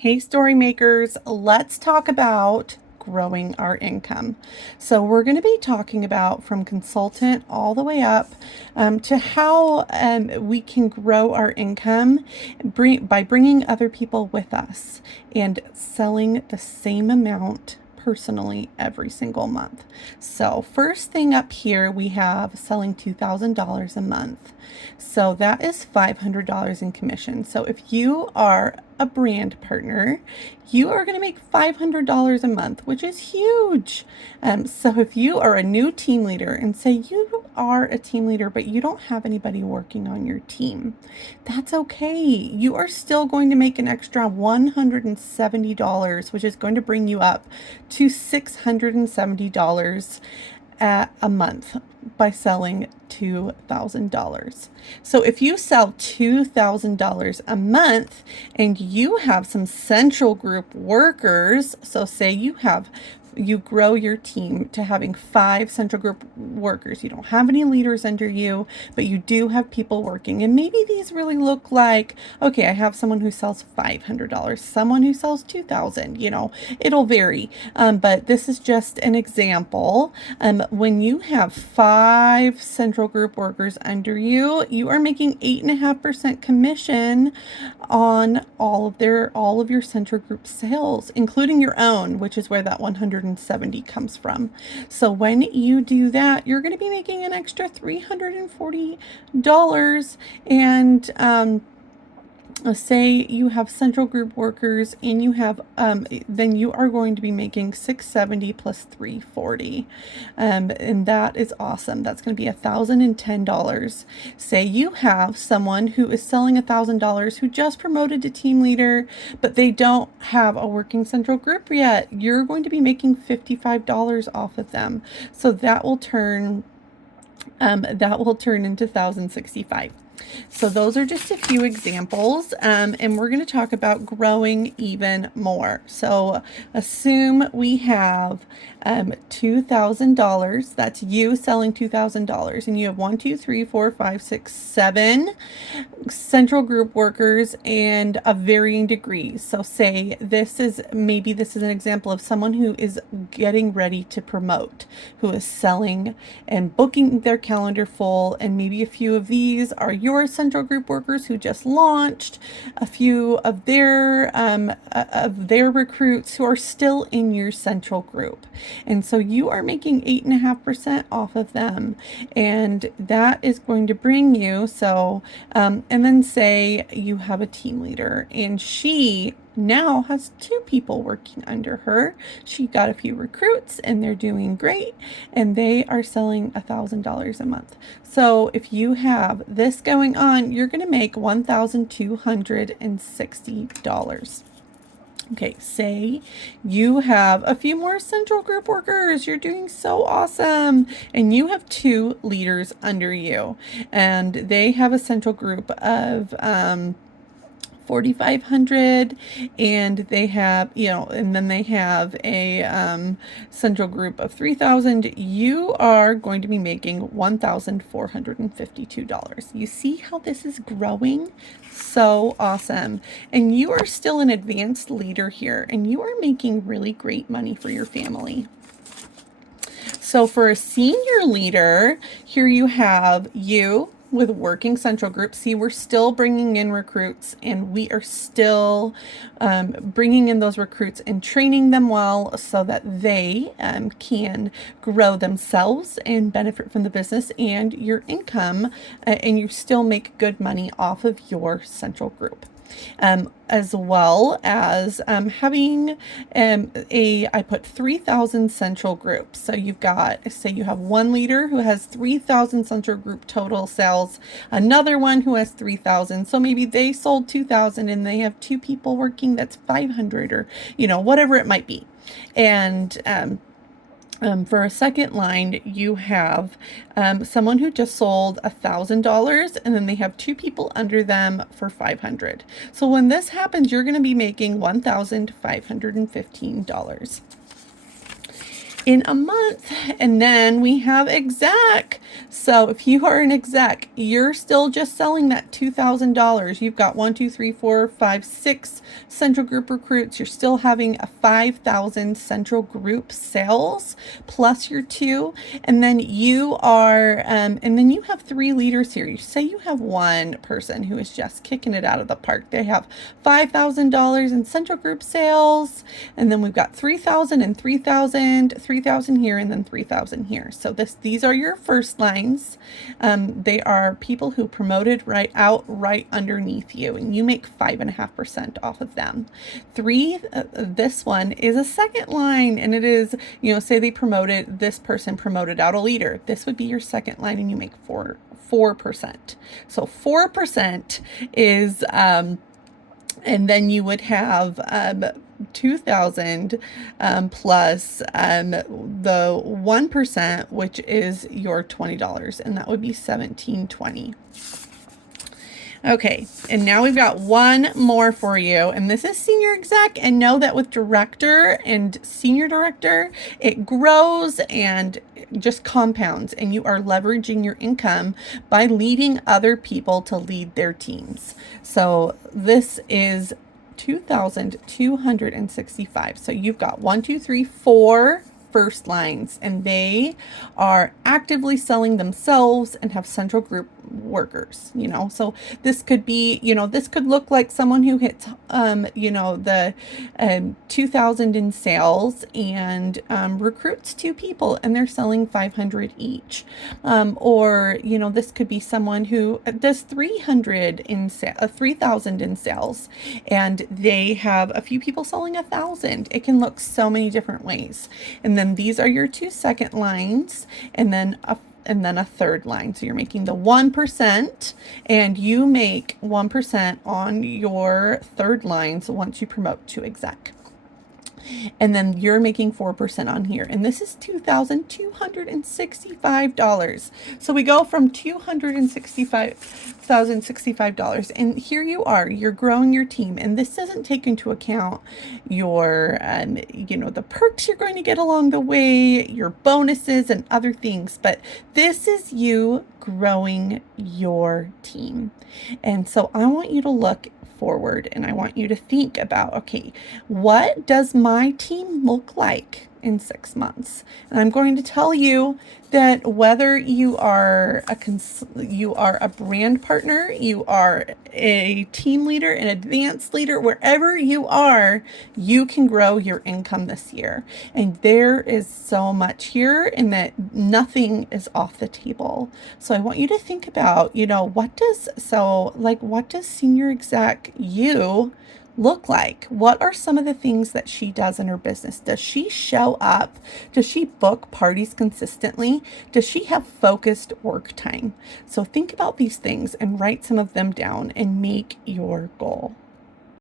Hey, story makers, let's talk about growing our income. So, we're going to be talking about from consultant all the way up to how we can grow our income by bringing other people with us and selling the same amount personally every single month. So, first thing up here, we have selling $2,000 a month. So, that is $500 in commission. So, if you are a brand partner, you are going to make $500 a month, which is huge. So if you are a new team leader and say you are a team leader, but you don't have anybody working on your team, that's okay. You are still going to make an extra $170, which is going to bring you up to $670 a month by selling $2,000. So if you sell $2,000 a month and you have some central group workers, so say you grow your team to having 5 central group workers. You don't have any leaders under you, but you do have people working. And maybe these really look like, okay, I have someone who sells $500, someone who sells $2,000, it'll vary. But this is just an example. When you have 5 central group workers under you, you are making 8.5% commission on all of your central group sales, including your own, which is where that 170 comes from. So when you do that, you're going to be making an extra $340. And say you have central group workers and you have then you are going to be making 670 plus 340, and that is awesome. That's going to be $1,010. Say you have someone who is selling $1,000 who just promoted to team leader, but they don't have a working central group yet. You're going to be making $55 off of them, so that will turn into $1,065. So those are just a few examples, and we're going to talk about growing even more. So assume we have $2,000. That's you selling $2,000, and you have 1, 2, 3, 4, 5, 6, 7 central group workers and of varying degrees. So say this is an example of someone who is getting ready to promote, who is selling and booking their calendar full, and maybe a few of these are your central group workers who just launched, a few of their recruits who are still in your central group. And so you are making 8.5% off of them, and that is going to bring you and then say you have a team leader and she now has 2 people working under her. She got a few recruits and they're doing great, and they are selling $1,000 a month. So if you have this going on, you're going to make $1,260. Okay, say you have a few more central group workers. You're doing so awesome. And you have 2 leaders under you, and they have a central group of 4,500, and they have, and then they have a central group of 3,000. You are going to be making $1,452. You see how this is growing? So awesome. And you are still an advanced leader here, and you are making really great money for your family. So for a senior leader, here you have you with working central group. See, we're still bringing in recruits, and we are still bringing in those recruits and training them well so that they can grow themselves and benefit from the business and your income, and you still make good money off of your central group. As well as having I put 3,000 central groups. So you've got, say you have one leader who has 3,000 central group total sales, another one who has 3,000. So maybe they sold 2,000 and they have 2 people working, that's 500, or whatever it might be. And for a second line, you have someone who just sold $1,000, and then they have 2 people under them for 500. So when this happens, you're going to be making $1,515. in a month. And then we have exec. So if you are an exec, you're still just selling that $2,000. You've got 1, 2, 3, 4, 5, 6 central group recruits. You're still having a 5,000 central group sales plus your 2. And then you are, and then you have 3 leaders here. You say you have one person who is just kicking it out of the park. They have $5,000 in central group sales, and then we've got 3,000 and 3,000, 3,000 here, and then 3,000 here. So these are your first lines. They are people who promoted right underneath you, and you make 5.5% off of them. This one is a second line, and it is, say this person promoted out a leader. This would be your second line, and you make 4%. So 4% is, and then you would have 2,000 plus the 1%, which is your $20, and that would be $1,720. Okay, and now we've got one more for you, and this is senior exec. And know that with director and senior director, it grows and just compounds, and you are leveraging your income by leading other people to lead their teams. So this is 2,265. So you've got 1, 2, 3, 4 first lines, and they are actively selling themselves and have central group workers. So this could be, this could look like someone who hits the 2,000 in sales and recruits 2 people, and they're selling 500 each. Or this could be someone who does 300 in 3,000 in sales, and they have a few people selling 1,000. It can look so many different ways. And then these are your 2 second lines, and then a third line. So you're making the 1%, and you make 1% on your third lines once you promote to exec. And then you're making 4% on here. And this is $2,265. So we go from $265,065. And here you are, you're growing your team. And this doesn't take into account your, the perks you're going to get along the way, your bonuses and other things. But this is you growing your team. And so I want you to look forward, and I want you to think about, okay, what does my team look like in 6 months? And I'm going to tell you that whether you are a brand partner, you are a team leader, an advanced leader, wherever you are, you can grow your income this year. And there is so much here, and that nothing is off the table. So I want you to think about, what does senior exec you look like? What are some of the things that she does in her business? Does she show up? Does she book parties consistently? Does she have focused work time? So think about these things and write some of them down and make your goal.